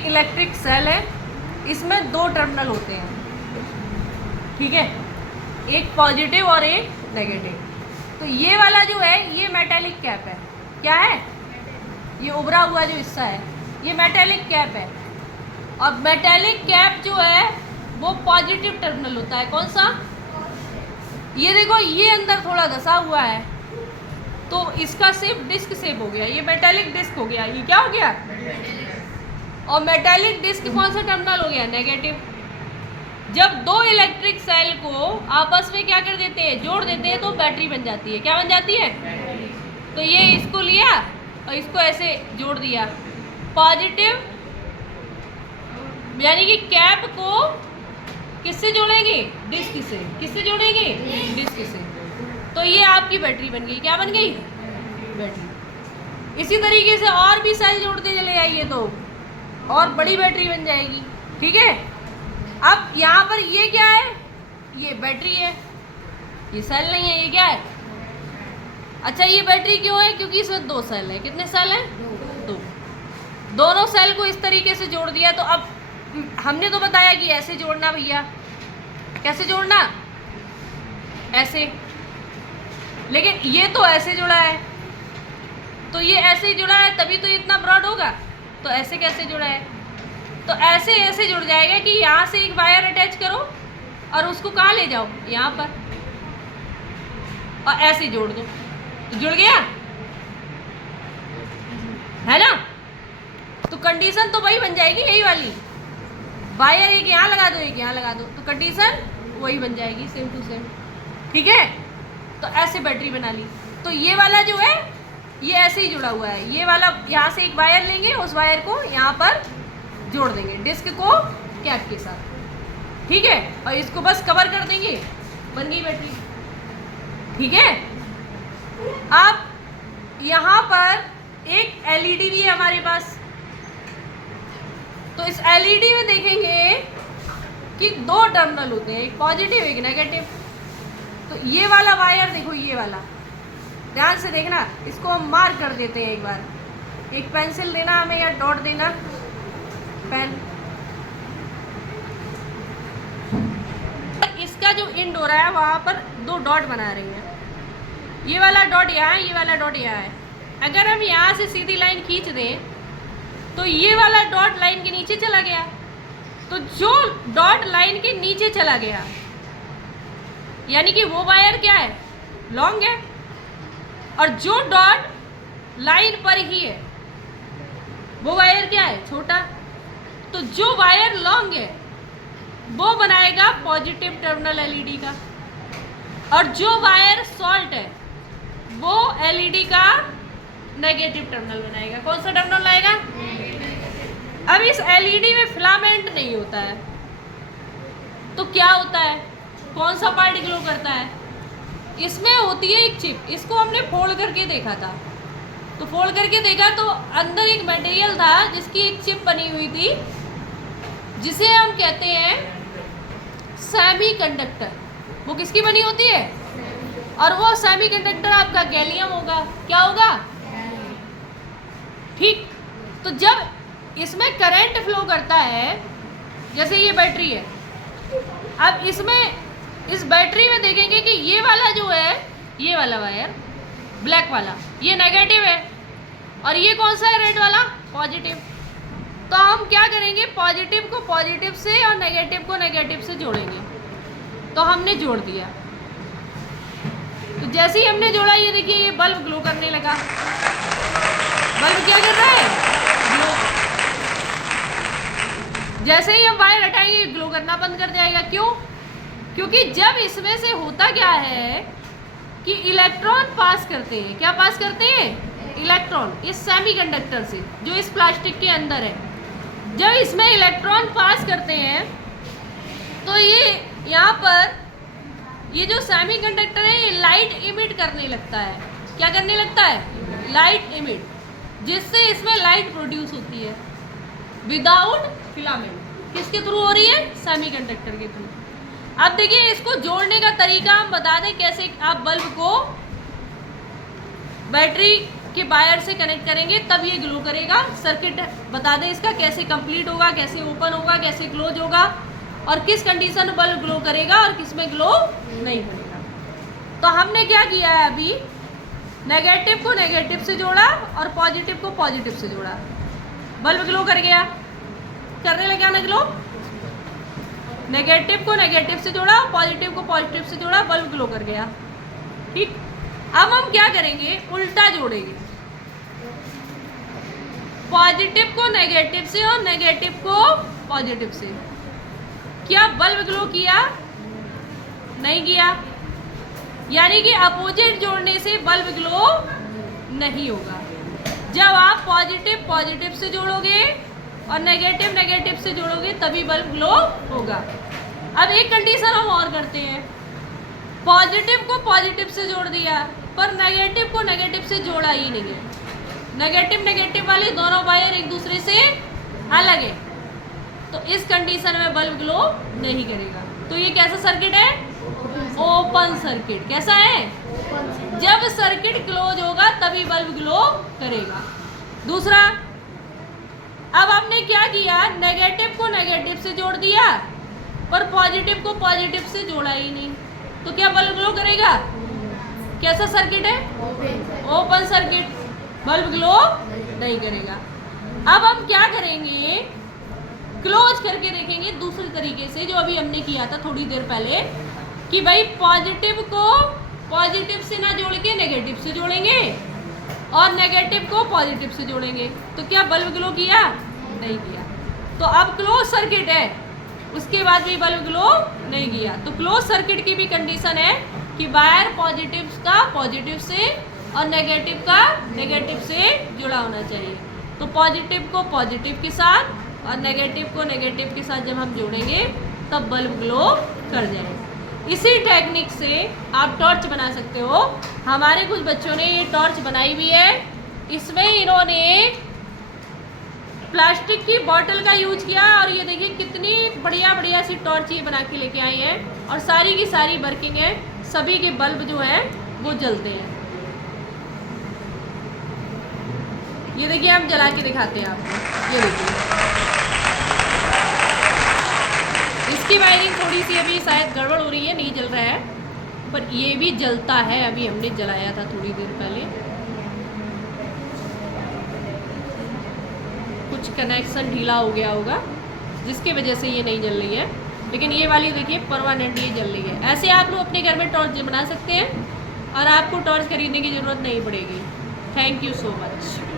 एक electric cell है, इसमें दो टर्मिनल होते हैं, ठीक है, एक पॉजिटिव और एक नेगेटिव। तो ये वाला जो है ये मेटेलिक कैप है, क्या है, ये उभरा हुआ जो हिस्सा है ये मेटेलिक कैप है। और मेटेलिक कैप जो है वो पॉजिटिव टर्मिनल होता है, कौन सा, ये देखो ये अंदर थोड़ा घसा हुआ है तो इसका शेप डिस्क शेप हो गया, ये मेटेलिक डिस्क हो गया, ये क्या हो गया, और मेटेलिक डिस्क कौन सा टर्मिनल हो गया, नेगेटिव। जब दो इलेक्ट्रिक सेल को आपस में क्या कर देते हैं, जोड़ देते हैं तो बैटरी बन जाती है, क्या बन जाती है। तो ये इसको लिया और इसको ऐसे जोड़ दिया, पॉजिटिव यानी कि कैप को किससे जोड़ेंगे, डिस्क से, किससे जोड़ेंगे, डिस्क से। तो ये आपकी बैटरी बन गई, क्या बन गई, बैटरी। इसी तरीके से और भी सेल जोड़ते चले जाइए तो और बड़ी बैटरी बन जाएगी, ठीक है। अब यहाँ पर ये क्या है, ये बैटरी है, ये सेल नहीं है, ये क्या है। अच्छा ये बैटरी क्यों है, क्योंकि इसमें दो सेल है, कितने सेल हैं, दो। दोनों सेल को इस तरीके से जोड़ दिया। तो अब हमने तो बताया कि ऐसे जोड़ना भैया, कैसे जोड़ना, ऐसे, लेकिन ये तो ऐसे जुड़ा है, तो ये ऐसे ही जुड़ा है तभी तो इतना ब्रॉड होगा, तो ऐसे कैसे जुड़ा है, तो ऐसे ऐसे जुड़ जाएगा कि यहाँ से एक वायर अटैच करो और उसको कहाँ ले जाओ, यहाँ पर, और ऐसे जोड़ दो तो जुड़ गया, है ना। तो कंडीशन तो वही बन जाएगी, यही वाली, वायर एक यहाँ लगा दो एक यहाँ लगा दो, तो कंडीशन वही बन जाएगी, सेम टू सेम, ठीक है। तो ऐसे बैटरी बना ली। तो ये वाला जो है ये ऐसे ही जुड़ा हुआ है, ये वाला यहाँ से एक वायर लेंगे, उस वायर को यहाँ पर जोड़ देंगे डिस्क को कैप के साथ, ठीक है, और इसको बस कवर कर देंगे, बन गई बैटरी, ठीक है। अब यहाँ पर एक एलईडी भी है हमारे पास, तो इस एलईडी में देखेंगे कि दो टर्मिनल होते हैं, एक पॉजिटिव एक नेगेटिव। तो ये वाला वायर देखो, ये वाला ध्यान से देखना, इसको हम मार्क कर देते हैं एक बार, एक पेंसिल देना हमें या डॉट देना, पेन। इसका जो एंड हो रहा है वहाँ पर दो डॉट बना रही है, ये वाला डॉट यहाँ है, ये वाला डॉट यहाँ है। अगर हम यहाँ से सीधी लाइन खींच दें तो ये वाला डॉट लाइन के नीचे चला गया, तो जो डॉट लाइन के नीचे चला गया यानी कि वो वायर क्या है, लॉन्ग है, और जो डॉट लाइन पर ही है वो वायर क्या है, छोटा। तो जो वायर लॉन्ग है वो बनाएगा पॉजिटिव टर्मिनल एलईडी का, और जो वायर शॉर्ट है वो एलईडी का नेगेटिव टर्मिनल बनाएगा। कौन सा टर्मिनल लाएगा, अब इस एलईडी में फिलामेंट नहीं होता है, तो क्या होता है, कौन सा पार्ट ग्लो करता है, इसमें होती है एक चिप। इसको हमने फोल्ड करके देखा था, तो फोल्ड करके देखा तो अंदर एक मटेरियल था जिसकी एक चिप बनी हुई थी, जिसे हम कहते हैं सेमीकंडक्टर। वो किसकी बनी होती है, और वो सेमीकंडक्टर आपका गैलियम होगा, क्या होगा, ठीक। तो जब इसमें करंट फ्लो करता है, जैसे ये बैटरी है, अब इसमें इस बैटरी में देखेंगे कि ये वाला जो है, ये वाला वायर ब्लैक वाला, ये नेगेटिव है, और ये कौन सा है, रेड वाला, पॉजिटिव। तो हम क्या करेंगे, पॉजिटिव को पॉजिटिव से और नेगेटिव को नेगेटिव से जोड़ेंगे। तो हमने जोड़ दिया, तो जैसे ही हमने जोड़ा ये देखिए ये बल्ब ग्लो करने लगा। बल्ब क्या कर रहा है, ग्लो। जैसे ही हम वायर हटाएंगे ग्लो करना बंद कर जाएगा, क्यों, क्योंकि जब इसमें से होता क्या है कि इलेक्ट्रॉन पास करते हैं, क्या पास करते हैं, इलेक्ट्रॉन, इस सेमीकंडक्टर से जो इस प्लास्टिक के अंदर है। जब इसमें इलेक्ट्रॉन पास करते हैं तो ये यहाँ पर ये जो सेमीकंडक्टर है ये लाइट इमिट करने लगता है, क्या करने लगता है, लाइट इमिट, जिससे इसमें लाइट प्रोड्यूस होती है विदाउट फिलामेंट। किसके थ्रू हो रही है, सेमीकंडक्टर के थ्रू। अब देखिए इसको जोड़ने का तरीका हम बता दें कैसे आप बल्ब को बैटरी के वायर से कनेक्ट करेंगे तब ये ग्लो करेगा। सर्किट बता दें इसका कैसे कंप्लीट होगा, कैसे ओपन होगा, कैसे क्लोज होगा और किस कंडीशन में बल्ब ग्लो करेगा और किस में ग्लो नहीं करेगा। तो हमने क्या किया है, अभी नेगेटिव को नेगेटिव से जोड़ा और पॉजिटिव को पॉजिटिव से जोड़ा, बल्ब ग्लो कर गया। करने लगा ना ग्लो। नेगेटिव को नेगेटिव से जोड़ा, पॉजिटिव को पॉजिटिव से जोड़ा, बल्ब ग्लो कर गया। ठीक, अब हम क्या करेंगे, उल्टा जोड़ेंगे, पॉजिटिव को नेगेटिव से और नेगेटिव को पॉजिटिव से। क्या बल्ब ग्लो किया? नहीं किया। यानी कि अपोजिट जोड़ने से बल्ब ग्लो नहीं होगा। जब आप पॉजिटिव पॉजिटिव से जोड़ोगे और नेगेटिव नेगेटिव से जोड़ोगे तभी बल्ब ग्लो होगा। अब एक कंडीशन हम और करते हैं, पॉजिटिव को पॉजिटिव से जोड़ दिया पर नेगेटिव को नेगेटिव से जोड़ा ही नहीं है। नेगेटिव नेगेटिव वाले दोनों वायर एक दूसरे से अलग है, तो इस कंडीशन में बल्ब ग्लो नहीं करेगा। तो ये कैसा सर्किट है? Open circuit. कैसा है? जब सर्किट क्लोज होगा तभी बल्ब ग्लो करेगा। दूसरा, अब हमने क्या किया, नेगेटिव को नेगेटिव से जोड़ दिया पर पॉजिटिव को पॉजिटिव से जोड़ा ही नहीं, तो क्या बल्ब ग्लो करेगा? कैसा सर्किट है? ओपन सर्किट, बल्ब ग्लो नहीं करेगा। अब हम क्या करेंगे, क्लोज करके देखेंगे दूसरे तरीके से जो अभी हमने किया था थोड़ी देर पहले, कि भाई पॉजिटिव को पॉजिटिव से ना जोड़ के नेगेटिव से जोड़ेंगे और नेगेटिव को पॉजिटिव से जोड़ेंगे, तो क्या बल्ब ग्लो किया? नहीं किया। तो अब क्लोज सर्किट है, उसके बाद भी बल्ब ग्लो नहीं किया। तो क्लोज सर्किट की भी कंडीशन है कि वायर पॉजिटिव का पॉजिटिव से और नेगेटिव का नेगेटिव से जुड़ा होना चाहिए। तो पॉजिटिव को पॉजिटिव के साथ और नेगेटिव को नेगेटिव के साथ जब हम जोड़ेंगे तब बल्ब ग्लो कर जाएगा। इसी टेक्निक से आप टॉर्च बना सकते हो। हमारे कुछ बच्चों ने ये टॉर्च बनाई भी है। इसमें इन्होंने प्लास्टिक की बोतल का यूज किया और ये देखिए कितनी बढ़िया बढ़िया सी टॉर्च ये बना के लेके आई हैं और सारी की सारी वर्किंग है। सभी के बल्ब जो हैं वो जलते हैं। ये देखिए हम जला के दिखाते हैं आपको। ये देखिए इसकी वायरिंग थोड़ी सी अभी शायद गड़बड़ हो रही है, नहीं जल रहा है, पर ये भी जलता है। अभी हमने जलाया था थोड़ी देर पहले। कुछ कनेक्शन ढीला हो गया होगा जिसकी वजह से ये नहीं जल रही है, लेकिन ये वाली देखिए परमानेंट ये जल रही है। ऐसे आप लोग अपने घर में टॉर्च बना सकते हैं और आपको टॉर्च खरीदने की ज़रूरत नहीं पड़ेगी। Thank you so much.